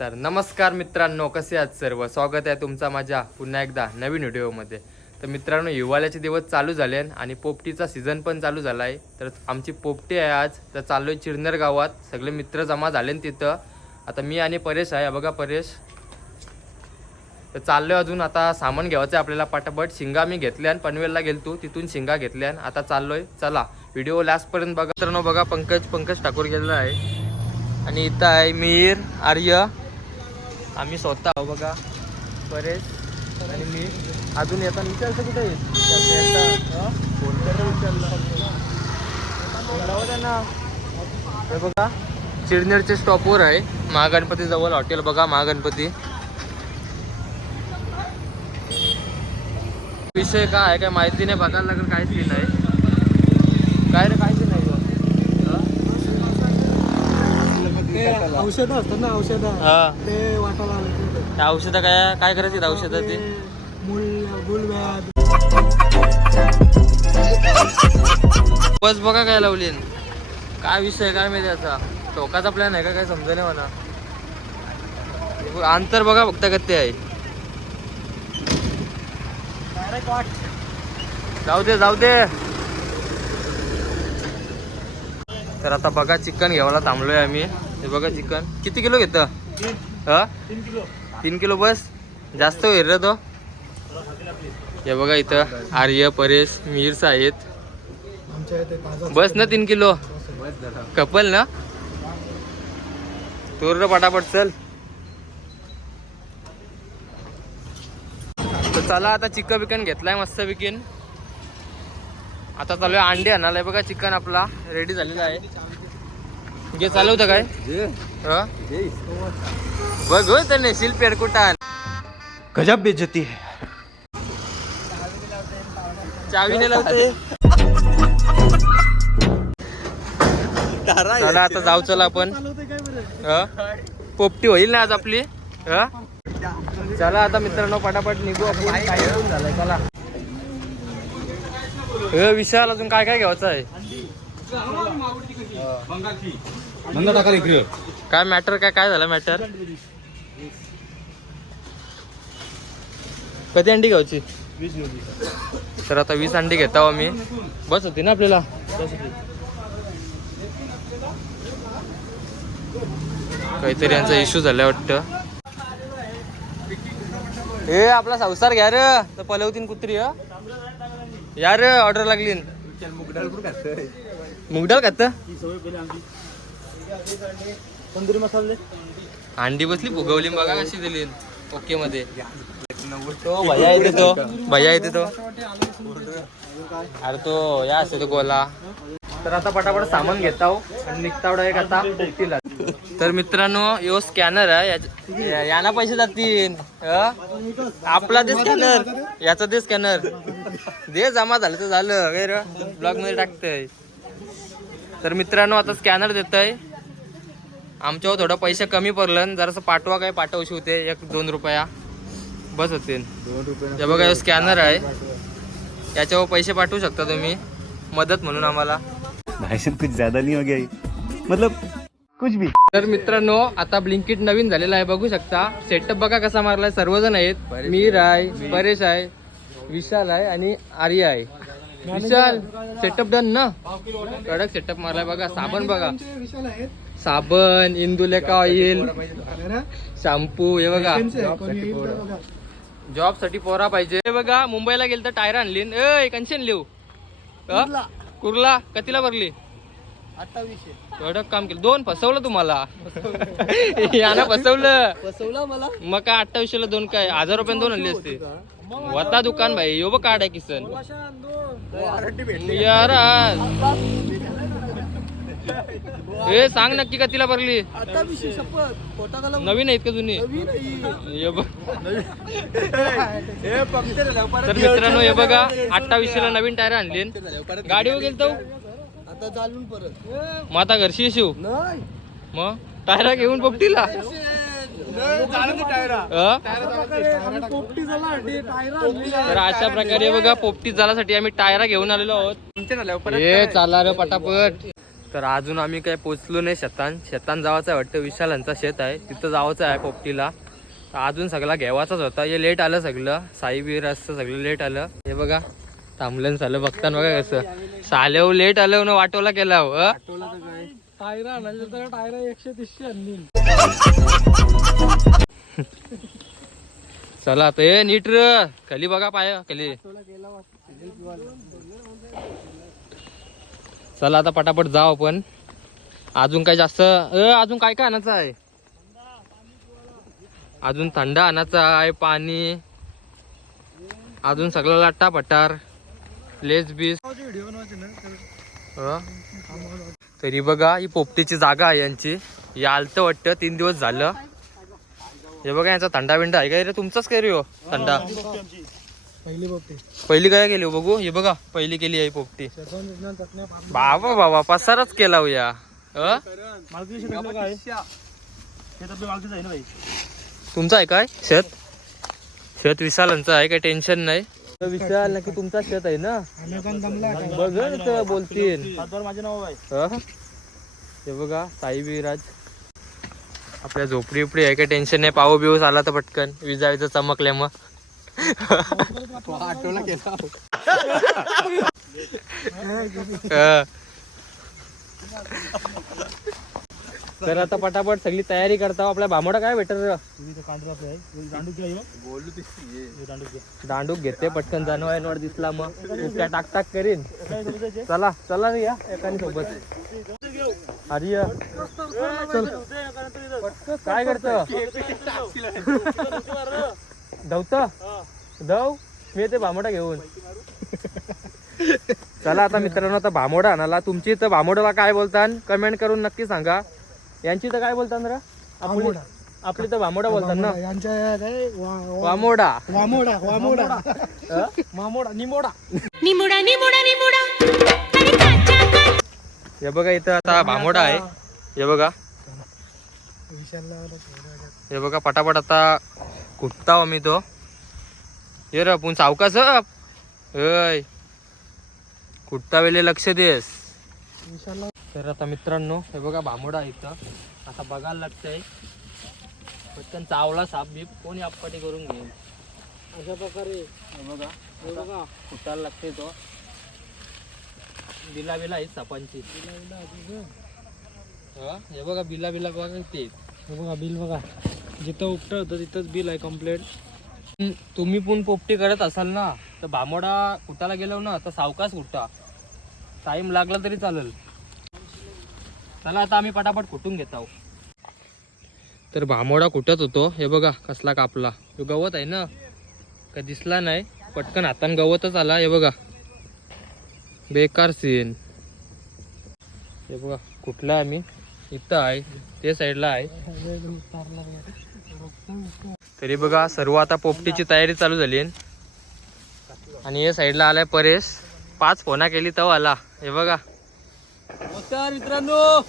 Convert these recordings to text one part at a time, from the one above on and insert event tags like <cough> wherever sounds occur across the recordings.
तर नमस्कार मित्रांनो कसे आहात सर्व? स्वागत आहे तुमचा माझ्या पुन्हा एकदा नवीन व्हिडिओमध्ये. तर मित्रांनो हिवाळ्याचे दिवस चालू झाले आणि पोपटीचा सीझन पण चालू झाला आहे तर आमची पोपटी आहे आज तर चाललो आहे चिरनेर गावात. सगळे मित्र जमा झाले तिथं. आता मी आणि परेश आहे. बघा परेश. तर चाललोय अजून आता सामान घ्यायचं आहे आपल्याला पाटापट. शिंगा मी घेतल्यान पनवेलला गेलतो. तिथून शिंगा घेतल्यान आता चाललोय. चला व्हिडिओ लास्टपर्यंत बघा. मित्रांनो बघा पंकज पंकज ठाकूर गेलेला आहे. आणि इथं आहे मीर आर्य आम्ही स्वतः आहो बघा. परेश आणि मी. अजून येताना विचारतं कुठे आहे? त्यांना. हे बघा चिरनेरच्या स्टॉपवर आहे. महागणपती जवळ हॉटेल बघा महागणपती. विषय काय आहे काय माहिती नाही बघायला लागेल काहीच सीन आहे काय रे काय सीन आहे ह्यो? हं? औषध असतात ना औषध. हा. ते वाटायला लागले त्या औषधं काय काय करायची औषधं ते? मूल मूलव्याध बस बघा काय लावली काय विषय काय माहिती याचा टोकाचा प्लॅन आहे का काय? समजा नाही म्हणा अंतर बघा फक्त कत्ते आहे. डायरेक्ट वाट. जाऊ दे जाऊ दे. तर आता बघा चिकन घ्यायला थांबलोय आम्ही. हे बघा चिकन. किती किलो घेतं? हा? तीन किलो. बस. जास्त होईल रे तो. हे बघा इथं आर्य परेश मीर्स आहेत बस ना तीन किलो. कपल ना? तोर रे पटापट चल. तर चला आता चिकन बिकन घेतलाय मस्त बिकिन. आता चालू आहे अंडे आणायला. बघा चिकन आपला रेडी झालेला आहे. घे चालवतं काय? बघ हो त्याने शिल पेरकुटान गजब बेइज्जती है. चावीने लावते. चला आता जाऊ चला आपण. हा? पोपटी होईल ना आज आपली? हा? चला आता मित्रांनो पटापट निघू आपण. चला. विशाल अजून काय काय घ्यायचं आहे? नंदा टाकाल इकडे काय मॅटर काय काय झालं मॅटर कधी अंडी घ्यायची? तर आता वीस अंडी घेता हो आम्ही. बस होती ना आपल्याला? काहीतरी यांचा इश्यू झाला वाटतं. हे आपला संसार घ्या रे. तर पलवतीन कुत्री हं? या रे ऑर्डर लागली मुगडाल खात? सवय पहिले आमची तंदुरी मसाले. अंडी बसली फुगवली बघा कशी दिली. ओके मध्ये. तो भैया येते तो. भैया येते तो. अरे तो या असते तो गोला. तर आता पटापट सामान घेता हो आणि निघता एक आता पोपटीला तर मित्रांनो यो स्कॅनर आहे. याना पैसे जातील. हं? आपला दे स्कॅनर. याचा दे स्कॅनर. दे जमा झालं तर झालं. ब्लॉगमध्ये टाकतंय. तर मित्रांनो आता स्कॅनर देतय. आमच्यावर थोडं पैसे कमी पडलं जरासं पाठवा काय पाठवशी होते. एक दोन रुपया. बस होतील हे बघा स्कॅनर आहे. याच्यावर पैसे पाठवू शकता तुम्ही. मदत म्हणून आम्हाला. कुछ ज्यादा नहीं हो गया? मतलब कुछ भी. तर मित्रांनो आता ब्लिंकिट नवीन झालेला आहे. बघू शकता. सेटअप बघा कसा मारलाय. सर्वजण आहेत. मीर आहे. परेश आहे. विशाल आहे आणि आर्य आहे. विशाल सेटअप डन ना? कडक सेटअप मारलाय बघा साबण बघा. विशाल आहेत. साबण इंदुलेका ऑइल शॅम्पू हे बघा. जॉबसाठी पोरा. पाहिजे. हे बघा मुंबईला गेलं तर टायर आणली ए कन्शन लिहू. अ? कुर्ला. कितीला भरली? अठ्ठावीसशे. कडक काम केलं. दोन फसवलं तुम्हाला. <laughs> यानं फसवलं. बसवला मला. मग काय अठ्ठावीसशे ला दोन काय? हजार रुपयाने दोन आणले असते. वता दुकान भाई यो बघ कार्ड आहे किसन. यार. हे सांग नक्की का तिला भरली? नवीन आहेत का जुनी? बघ. तर मित्रांनो हे बघा अठ्ठावीसशे ला नवीन टायर आणली. गाडीवर गेल तो आता चालून परत. मग आता घरशी येशीव नाही. मग? टायरा घेऊन पोपटीला अ? तर अशा प्रकारे बघा पोपटी जालासाठी आम्ही टायरा घेऊन आलेलो आहोत. हे चाला रे पटापट. तर अजून आम्ही काही पोचलो नाही शेतान. शेतान जावाचं आहे वाटतं विशालांचा शेत आहे. तिथं जावाचं आहे पोपटीला. अजून सगळा घ्यावाचाच होता. हे लेट आलं सगळं. साईबीर असं सगळं लेट आलं. हे बघा थांबलं झालं बघताना बघा कसं. सालेव लेट आलं ना वाटोला केला हो टायरा टायरा एकशे तीसशे आणली. चला ते नीट र. खाली बघा पाय खाली. चला आता पटापट जाऊ आपण. अजून काय जास्त अजून काय काय आणायचं आहे? अजून थंड आणायचं आहे पाणी. अजून सगळं लाटा पटार लेस बीस. तरी बघा ही पोपटीची जागा आहे यांची. हे आलतं वाटतं तीन दिवस झालं. हे बघा यांचा थंडा बिंडा आहे. काय रे तुमचाच काय रे हो थंडा पहिली पोपटी. पहिली काय केली हो बघू? हे बघा पहिली केली आहे पोपटी. बाबा. बाबा पसारच केला हो या. अ? तुमचा आहे काय? शेत? शेत विशालांचं आहे काही टेन्शन नाही. विशाल नक्की तुमचा शेत आहे ना? बघ बोलतील. माझे नाव? हे बघा साई विराज. आपल्या झोपडी उपडी आहे काही टेन्शन नाही. पाऊ बिऊस आला तर पटकन. विजा विजा चमकल्या मग आठवला केला तर आता पटापट सगळी तयारी करता हो. आपल्या भामोडा काय भेटत दांडूक घेते पटकन. जानवायांवर दिसला मग. त्या टाक टाक करीन. चला चला या एकाने सोबत. अरे. चल काय करत? धावत धाव मी येते भामोडा घेऊन. चला आता मित्रांनो आता भामोडा आणाला तुमची इथं भामोडाला काय बोलतान? कमेंट करून नक्की सांगा. यांची तर काय बोलतान रा आपली आपली तर भामोडा बोलतात ना? यांच्या काय? वामोडा. वामोडा वामोडा? मामोडा <laughs> निमोडा. निमुडा निमुडा निमुडा. हे बघा इथं आता भामोडा आहे. हे बघा. हे बघा पटापट आता कुठता आम्ही तो. ये रे आपण सावकास हय कुठता वेळे लक्ष देस. तर आता मित्रांनो हे बघा भामोडा इथं. आता बघायला लागतंय. पटकन चावला साप बीप कोणी आपपाटी करून घेईल. अशा प्रकारे हे बघा हे बघा. फुटायला लागते तो. बिला बिला आहेत सापांची. हा, हे बघा बिला बिला बघा ते हे बघा बिल बघा. जिथं उपट होतं तिथंच बिल आहे कम्प्लेट तुम्ही पण पोपटी करत असाल ना तर भामोडा कुटाला गेलो ना तर सावकाश कुटा टाइम लागला तरी चालेल. चला आता आम्ही पटापट कुटून घेत आहोत. तर भामोडा कुटत होतो? हे बघा कसला कापला. तो गवत आहे ना? का दिसला नाही पटकन हातान गवतच आला हे बघा. बेकार सीन हे बघा कुठला आम्ही इथं आहे ते साईडला आहे. तरी बघा सर्व आता पोपटीची तयारी चालू झाली. आणि या साईडला आलाय परेश. पाच फोना केली तेव्हा आला. हे बघा. मित्रांनो.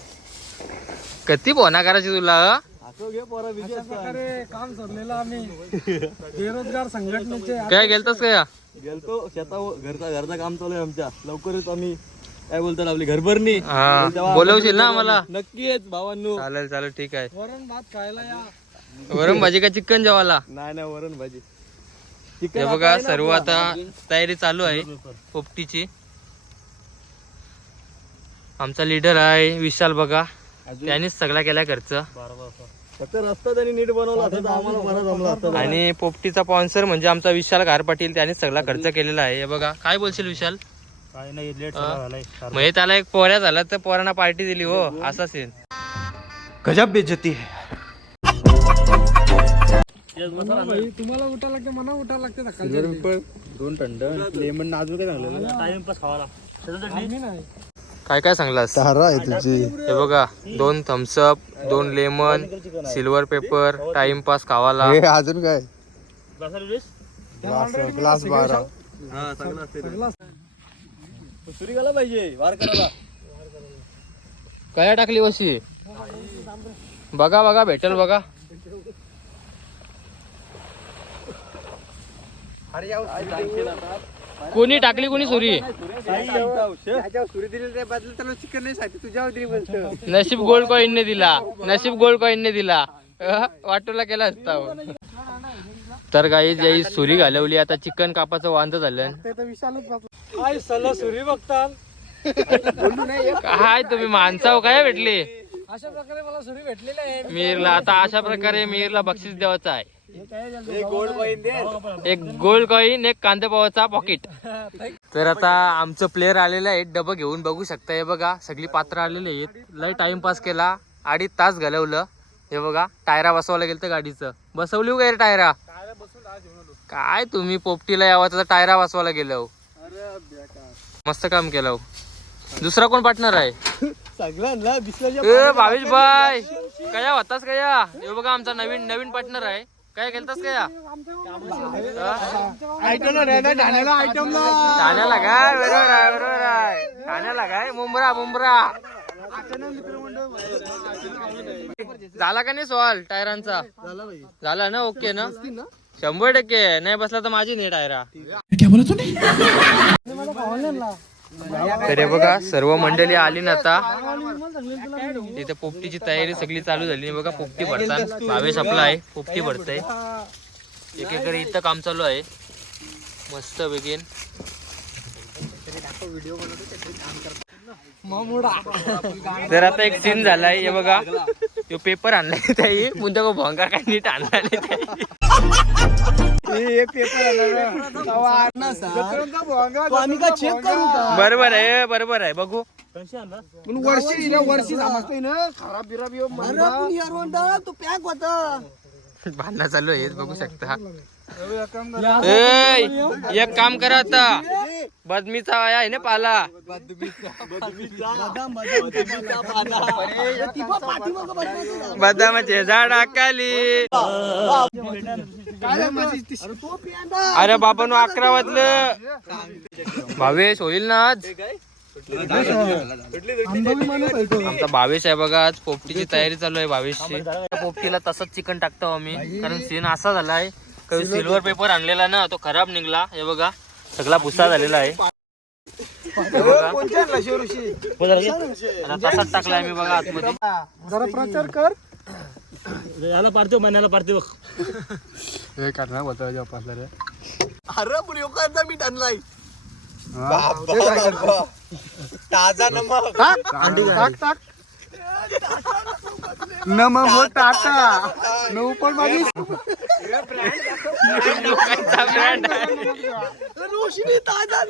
किती फोना करायची तुला काम आम्ही. बेरोजगार संघटनेचे काय गेलतस का गेलतो शेता घरचा घरचा काम चालू आहे आमच्या. लवकरच आम्ही. काय बोलतात आपली घरभरणी. हा बोलवशील ना आम्हाला? नक्की येत भावांनो. चालेल चालेल ठीक आहे. वरण भात खायला या. वरण भाजी का चिकन जेवाला नाही नाही वरण भाजी. हे बघा सर्व आता तयारी चालू आहे पोपटीची. आमचा लीडर आहे विशाल बघा. त्यांनीच सगळा केला खर्च फक्त रस्ता त्यांनी नीट बनवला असता तर आम्हाला बरा जमला असता आणि पोपटीचा स्पॉन्सर म्हणजे आमचा विशाल घार पाटील त्यांनीच सगळा खर्च केलेला आहे. हे बघा काय बोलशील विशाल? काय नाही लेट झालाय. म्हणजे त्याला एक पोऱ्या झाला तर पोरांना पार्टी दिली हो असा सीन गजब बेइज्जती है। भाई, तुम्हाला उठा लागते मला उठा लागते दोन थंड लेमन अजून काय सांगलं टाइमपास खावाला आम्ही नाही. काय काय सांगलास? तारा आहे तुझी. हे बघा दोन थम्सअप दोन lemon silver paper time pass खावाला. अजून काय? ग्लास बारा. हा चांगला असते सुरी गेला पाहिजे वार करायला. काय टाकली वशी? बघा बघा भेटल बघा. कोणी टाकली कोणी सुरी? नशीब गोल्ड कॉईनने दिला नशीब गोल्ड कॉईनने दिला. अह, वाटोला केला असता हो. तर काही जई सुरी घालवली आता चिकन कापाचं वांद झालं. काय सला सुरी बघताल. काय तुम्ही माणसाव काय भेटले? अशा प्रकारे मला सुरी भेटलेली आहे. मीरला आता अशा प्रकारे मीरला बक्षीस द्यावाचं आहे. कॉईन एक गोल्ड कॉईन एक कांदा पावाचा पॉकेट तर आता आमचं प्लेअर आलेलं आहे. डबं घेऊन बघू शकता. हे बघा सगळी पात्र आलेली आहेत. लय टाइमपास केला. अडीच तास घालवलं. हे बघा टायरा बसवायला गेलं तर गाडीचं. बसवली हो काय रे टायरा? काय तुम्ही पोपटीला यावा त्याचा टायरा बसवायला गेलो. मस्त काम केलं हो. दुसरा कोण पार्टनर आहे? सगळ्यांना भावेश भाई. कया होतास कया? हे बघा आमचा नवीन नवीन पार्टनर आहे. काय केलतास कया ठाण्याला काय? बरोबर आहे बरोबर आहे. ठाण्याला काय? मुंब्रा मुंब्रा. झाला का नाही सॉल्व टायरांचा? झाला ना ओके ना? शंभर टक्के. नाही बसला तर माझी नाही टायरा तर हे बघा सर्व मंडळी आली ना आता. तिथे पोपटीची तयारी सगळी चालू झाली. बघा पोपटी भरतात. भावेश आपला आहे. पोपटी भरतय. एकेकडे इथं काम चालू आहे. मस्त बेगीन तर आता एक सीन झालाय हे बघा. तो पेपर आणलाय त्याही मुंदा को भोंगा काय नीट आणला बरोबर आहे बरोबर आहे. बघू. वर्षी वर्षी खराब बिराब तो पॅक होता. भांडणं चालू आहे बघू शकता. ए, एक काम करा आता. बदमीचा आहे ना पाला. बदामाचे झाड खाली अरे बाबा अकरा वाजलं. भावेश होईल ना आज? आमचा भावेश आहे बघा आज पोपटीची तयारी चालू आहे भावेशची. पोपटीला तसंच चिकन टाकतो आम्ही कारण सीन असा झालाय. सिल्वर पेपर आणलेला ना तो खराब निघला. हे बघा सगळा भुसा झालेला आहे. हे तसाच टाकलाय मी बघा आतमध्ये. जरा प्रचार कर. याला पाडतो महिन्याला पाडते बघ. अरे पण मीठ आणलाय. ताजा नमक. टाक टाक. नमक हो टाका नऊ पण माझी. लोकांचा brand आहे. रोशनी ताजा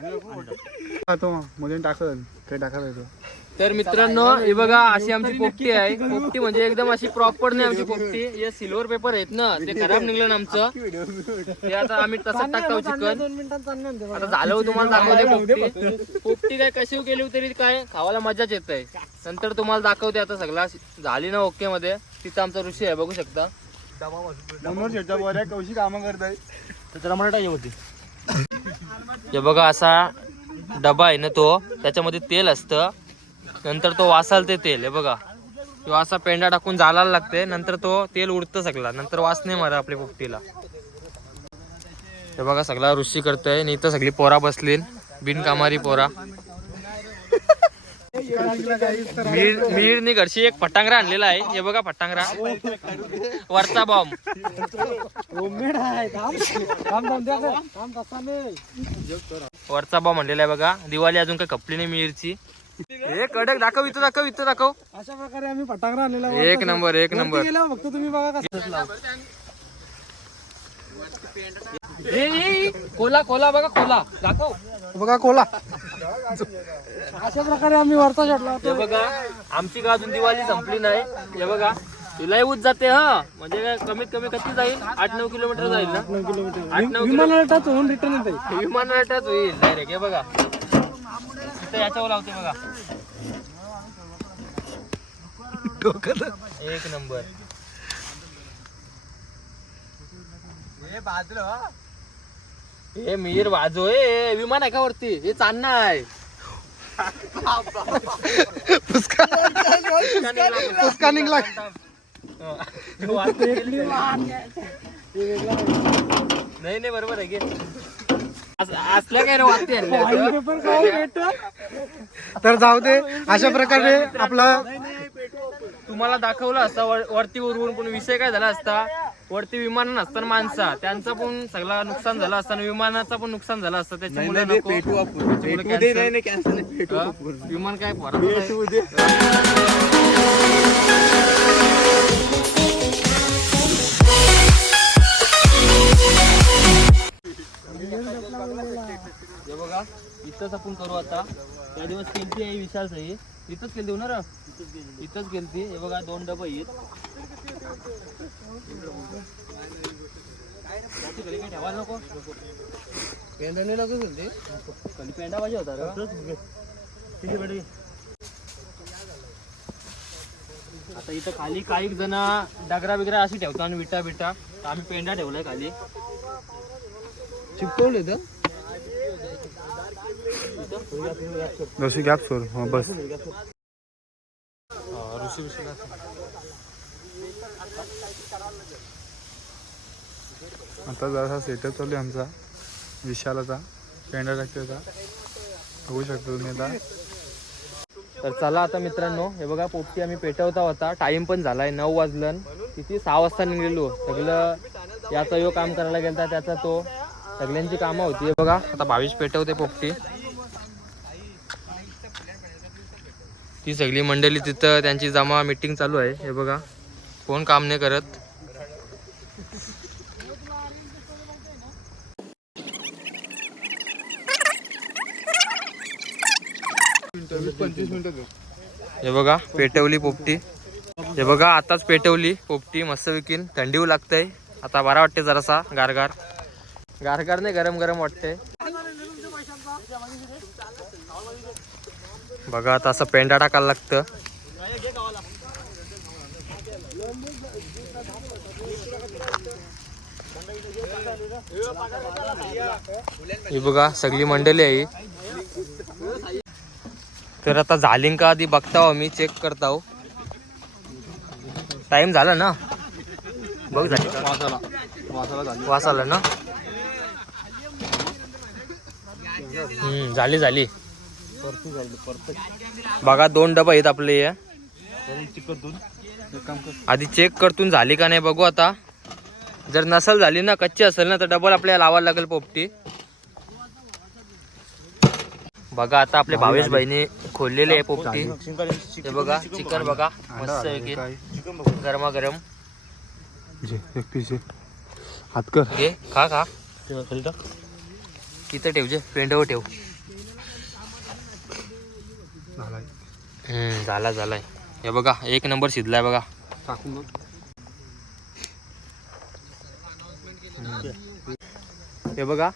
नमकमध्ये टाकल. काही टाकायला येतो. तर मित्रांनो हे बघा अशी आमची पोपटी आहे. पोपटी म्हणजे एकदम अशी प्रॉपर नाही आमची पोपटी. हे सिल्वर पेपर आहेत ना ते <laughs> खराब निघलं ना आमचं. ते आता आम्ही तसंच टाकतो चिकन. आता झालं हो तुम्हाला दाखवते पोपटी. पोपटी काय कशी केली तरी काय खावायला मजाच येत आहे. नंतर तुम्हाला दाखवते आता सगळा. झाली ना ओके मध्ये. तिथं आमचा ऋषी आहे बघू शकता. कौशी कामं करताय. त्याला मराठा होती. हे बघा असा डबा आहे ना तो. त्याच्यामध्ये तेल असतं. नंतर तो वासाल ते तेल हे बघा. तो असा पेंडा टाकून जालायला लागते नंतर तो तेल उडतं सगळा नंतर वास नाही मारा आपल्या पोपटीला. हे बघा सगळा ऋषी करतोय. आणि इथं सगळी पोरा बसलीन. बिनकामारी पोरा. मीर मीरनी घरची एक फटांगरा आणलेला आहे. हे बघा फटांगरा. वरचा बॉम्ब वरचा बॉम्ब आणलेला आहे बघा. दिवाळी अजून काही खपली नाही मीरची. हे कडक दाखव इथं दाखव इथं दाखव. अशा प्रकारे आम्ही फटांगरा आणलेला आहे. एक नंबर एक वरती नंबर गेल्यावर फक्त तुम्ही बघा कसं खोला खोला बघा खोला. दाखव. बघा कोला अशा प्रकारे आम्ही वरचा शॉट हे लावतो बघा आमची का अजून दिवाळी संपली नाही. हे बघा तुला येऊच जाते हा. म्हणजे काय कमीत कमी किती जाईल? आठ नऊ किलोमीटर जाईल ना? आठ नऊ किलोमीटर. विमानाला टच होऊन रिटर्न येते विमानाटाच होईल डायरेक्ट हे बघा. याच्यावर लावते बघा. एक नंबर. हे. मीर वाजो ए विमान आहे का वरती? हे चांदणा आहे. पुसका निघला हा. नाही नाही बरोबर आहे की असलं काय रे वाटते ऑइल पेपर खाऊ भेटत तर जाऊ दे अशा प्रकारे आपला तुम्हाला दाखवलं असता वर- वरती उरवून पण विषय काय झाला असता? वरती विमान नसताना माणसा त्यांचा पण सगळा नुकसान झालं असतं आणि विमानाचा पण नुकसान झालं असतं त्याच्यामुळे नको. विमान काय इथंच आपण करू आता. त्या दिवस केलती आहे विशाल सही इथंच केलती होणार इथंच केलती. हे बघा दोन डबं काही ठेवायला नको पेंडा नाही लागत होते पेंडा पाहिजे होता. रे आता इथं खाली काही जण डगरा बिगरा अशी ठेवतो आणि विटा बिटा आम्ही पेंडा ठेवलाय खाली. चिपकवले तर? जशी गॅप सोड हा बस आता जरा सेटअप चालू आहे आमचा विशालाचा पेंडा टाकतेचा बघू शकतो तुम्ही आता तर चला आता मित्रांनो हे बघा पोपटी आम्ही पेटवता होता टाइम पण झालाय नऊ वाजलं किती सहा वाजता निघलेलो सगळं याचा यो काम करायला गेलता त्याचा तो सगळ्यांची कामं होती हे बघा आता भावेश पेटवते पोपटी ती सगळी मंडळी तिथं त्यांची जमा मीटिंग चालू आहे. हे बघा. कोण काम नाही करत. हे बघा पेटवली पोपटी. हे बघा आताच पेटवली पोपटी. मस्त विकीन थंडीव लागतंय. आता बरा वाटते जरासा. गारगार. गारगार नाही गरम गरम वाटते बघा आता असं पेंडा टाकायला लागतं. ही बघा सगळी मंडळी आहे तर आता झाली का आधी बघता मी चेक करता हो टाइम झाला ना? बघ झाली. वास आला ना? हम्म झाली. झाली बघा दोन डबा आहेत आपले हे. आधी चेक करतून झाली का नाही बघू आता. जर नसल झाली ना कच्ची असेल ना तर डबल आपल्याला लावायला लागेल पोपटी. बघा आता आपल्या भावेश भाईने खोललेली आहे पोपटी. हे बघा चिकन बघा मस्त आहे की गरमा गरम एक पीस हात कर. घे खा खा. तिथं ठेव जे पेंडवर ठेव. झाला झालाय. हे बघा एक नंबर शिजलाय बघा. हे बघा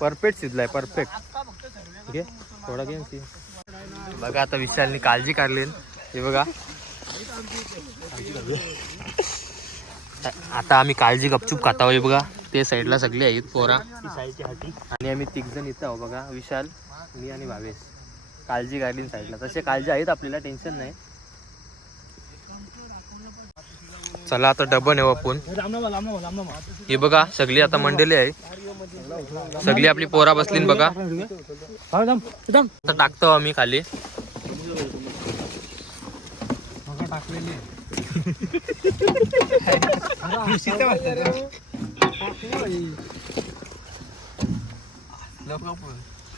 परफेक्ट शिजलाय परफेक्ट घे थोडा घे. बघा आता विशालनी काळजी काढली. हे बघा. आता आम्ही काळजी गपचूप खाताव हे बघा. ते साईडला सगळे आहेत पोरा. आणि आम्ही तिघ जण इथं आहो बघा विशाल मी आणि भावेश. काळजी काढली साईडला. तसे काळजी आहेत आपल्याला टेन्शन नाही. चला आता डबन येऊ आपण. हे बघा सगळी आता मंडळी आहे. सगळी आपली पोरा बसली बघा. आता टाकतो आम्ही खाली. टाकलेली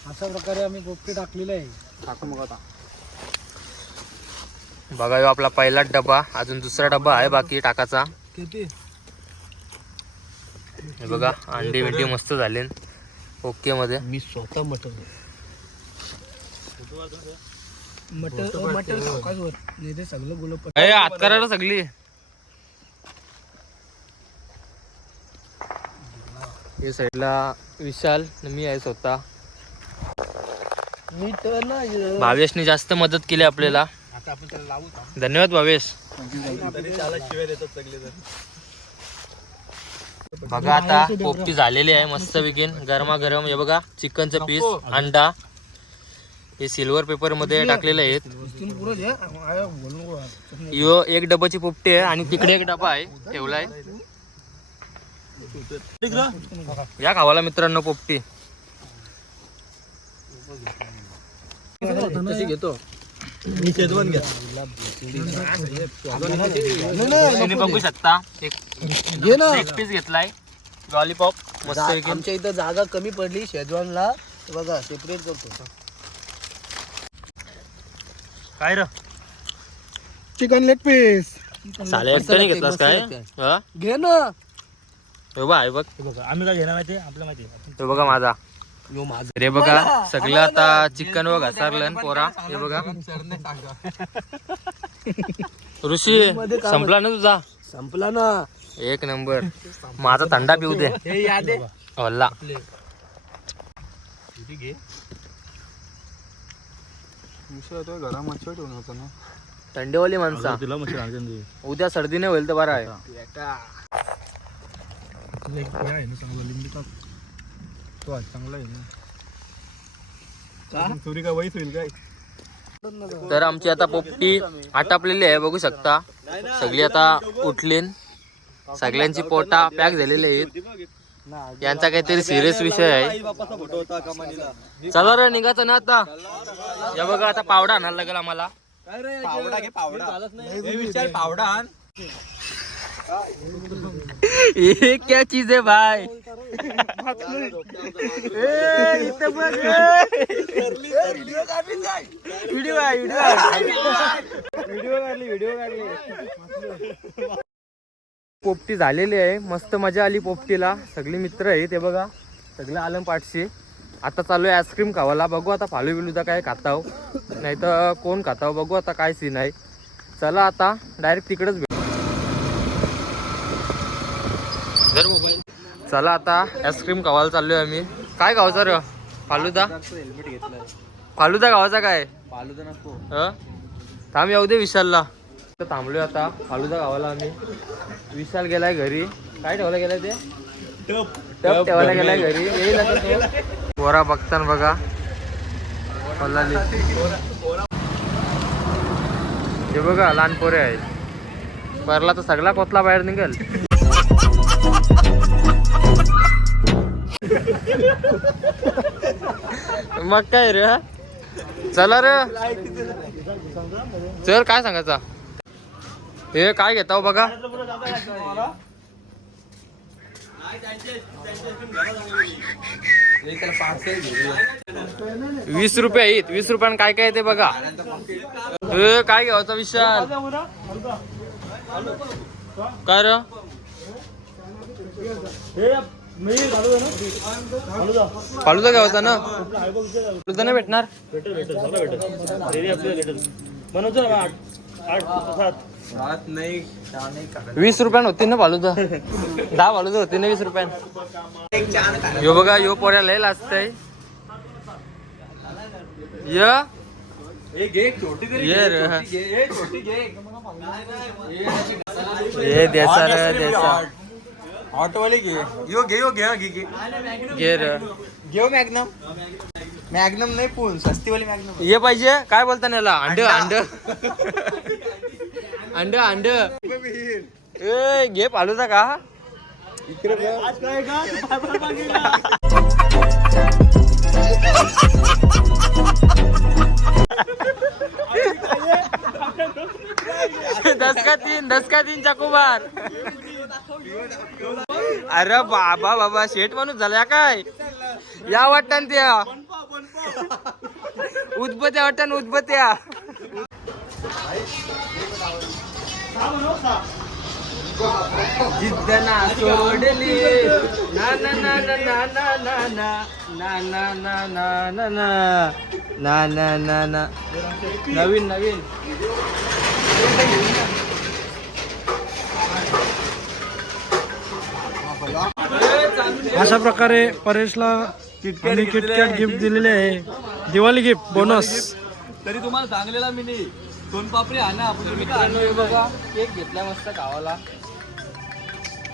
अशा प्रकारे आम्ही गोपटी टाकलेली आहे. टाकू मग आता. बघा ह्यो आपला पहिला डबा अजून दुसरा डबा आहे बाकी टाकाचा. किती? हे बघा अंडे बिंडे मस्त झाले ओके मध्ये. मी स्वतः मटन मटर मटर सावकाशवर नाही ते सगळं गुलाब ए हात करा सगळी. हे साईडला विशाल आणि मी आहे स्वतः. भावेशने जास्त मदत केली आपल्याला. धन्यवाद भावेश. बघा आता पोपटी झालेली आहे मस्त विकेन गरमा गरम हे बघा चिकनचं पीस अंडा. हे सिल्वर पेपरमध्ये टाकलेले आहेत. यो एक डब्याची पोपटी आहे आणि तिकडे एक डबा आहे ठेवलाय. या खावाला मित्रांनो पोपटी. घेतो. तुम्ही बघू शकता एक घे ना. एक पीस घेतलाय लॉलीपॉप मस्त आमच्या इथं जागा कमी पडली शेजवानला. हे बघा सेपरेट करतो. काय र? चिकन लेग पीस साले एकट्याने घेतलास काय. हा? घे ना. हे बघा बघ. आम्ही काय घेणार माहिती आपल्याला माहिती हे बघा माझं. रे बघा सगळं आता चिकन व घसारलं पोरा. हे बघा. <laughs> ऋषी संपला ना तुझा? संपला ना. एक नंबर. माझा थंडा पिऊ दे. हल्ला थंडेवाली माणसा. तिला उद्या सर्दी नाही होईल तर बरं आहे. चांगला लिंबू टाक. तो आज चांगला आहे ना. चोरी वाईट होईल काय? तर आमची आता पोपटी आटापलेली आहे बघू शकता. सगळी आता उठलीन. सगळ्यांची पोटा पॅक झालेली आहेत. यांचा काहीतरी सिरियस विषय आहे. चला रे निघायचं ना आता. या बघा आता पावडा आणायला लागेल आम्हाला. ये क्या चीज है भाई? ए, इथं बघ, व्हिडिओ आहे व्हिडिओ पोपटी झालेली आहे मस्त मजा आली पोपटीला. सगळे मित्र आहे ते बघा. सगळे आलम पाठशी. आता चालू आहे आईस्क्रीम खावाला बघू आता फालू बिलूचा काय खाताव. नाही तर कोण खाताव? बघू आता काय सीन आहे. चला आता डायरेक्ट तिकडेच भेटू जर मोबाईल चला आता आईस्क्रीम खावायला चाललोय आम्ही. काय खावचा र? फालुदा? फालुदा गावाचा काय? हं? थांब येऊ दे विशालला. तर थांबलोय आता फालुदा गावाला आम्ही. विशाल गेलाय घरी. काय ठेवायला गेलाय ते? टप ठेवायला गेलाय घरी. येईल आता तो. पोरा बघताना बघा. पल्लाली हे बघा लहान पोरे आहेत. परला तर सगळा कोतला बाहेर निघेल. मग काय रे चला रे. चल काय सांगायचा? हे काय घेता हो बघा? वीस रुपये आहेत. वीस रुपयान काय काय ते बघा. हे काय घ्यायचा विशाल? काय रे? फालुदा घ्यायचा ना? फालुदा नाही भेटणार. वीस रुपयान होती ना फालुदा दहा फालुदा होती ना वीस रुपयान? यो बघा यो पोऱ्या लय लाजतय. य. ये रे. ये देसा रे देसा. ऑटोवाले घे यो घे यो घे हा, घे घे. घे रे. घेऊ मॅग्नम. मॅग्नम नाही पण सस्तीवाली मॅग्नम. ये पाहिजे काय बोलता याला अंड अंड. अंड. अंड ए घे फालुदा का? <laughs> दस का तीन दस का तीन चाकूबार. अरे बाबा बाबा शेठ माणूस झाला काय? या वाटतान त्या. उदबत्या वाटतान उदबत्या. सोडली ना ना ना ना ना ना ना ना ना ना ना ना ना ना ना ना ना नवीन नवीन अशा प्रकारे परेशला आम्ही किटकॅट गिफ्ट दिलेले आहे दिवाळी गिफ्ट बोनस तरी तुम्हाला सांगलेला मी नाही दोन पापरी आणा आपण तुम्ही हे बघा केक घेतला मस्त गावाला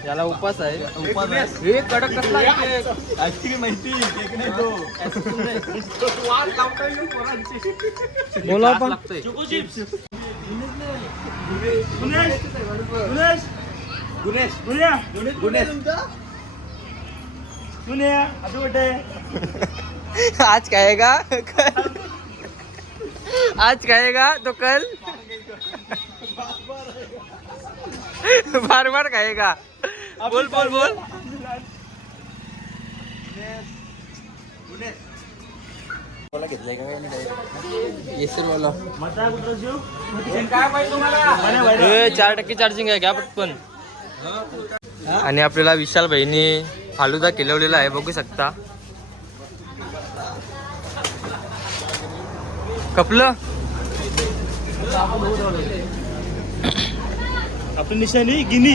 याला उपास आहे उपास आहे. हे कडक कसला? आईस्क्रीम माहिती केक नाही तो बोला पण लागतोय. गुणेश गुणेश आज खाएगा आज खाएगा तो कल बार बार खाएगा बोल बोल बोल. ए, चार टक्के चार्जिंग आहे घ्या पटकन? आणि आपल्याला विशाल भाईनी फालुदा केलवलेला आहे बघू शकता. कपलं? आपली निशाणी गिनी।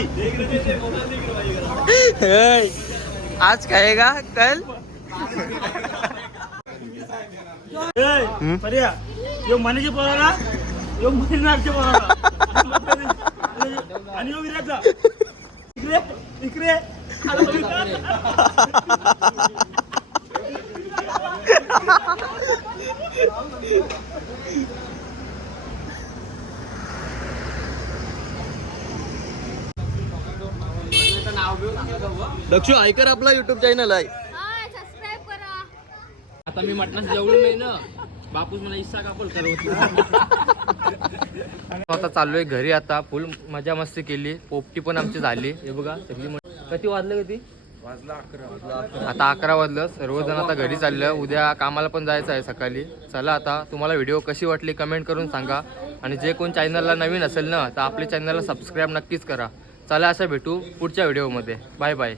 आज खाएगा कल? पर्या यो मानेच्या पोराला यो मुलीनारच्या पोराला आणि यो इकडे इकडे। <laughs> दक्षू ऐकर आपला युट्यूब चॅनल आहे. करा. आता मी मटणाच जेवलो नाही ना बापूस मला इस्सा कापल करवत <laughs> आता चाललोय घरी आता फुल मजा मस्ती केली पोपटी पण आमची झाली. हे बघा सगळी किती वाजले किती? आता अकरा वाजलं सर्वजण आता घरी चाललं. उद्या कामाला पण जायचं आहे सकाळी. चला आता तुम्हाला व्हिडिओ कशी वाटली कमेंट करून सांगा. आणि जे कोण चॅनलला नवीन असेल ना तर आपल्या चॅनलला सबस्क्राईब नक्कीच करा. चला असं भेटू पुढच्या व्हिडिओमध्ये बाय बाय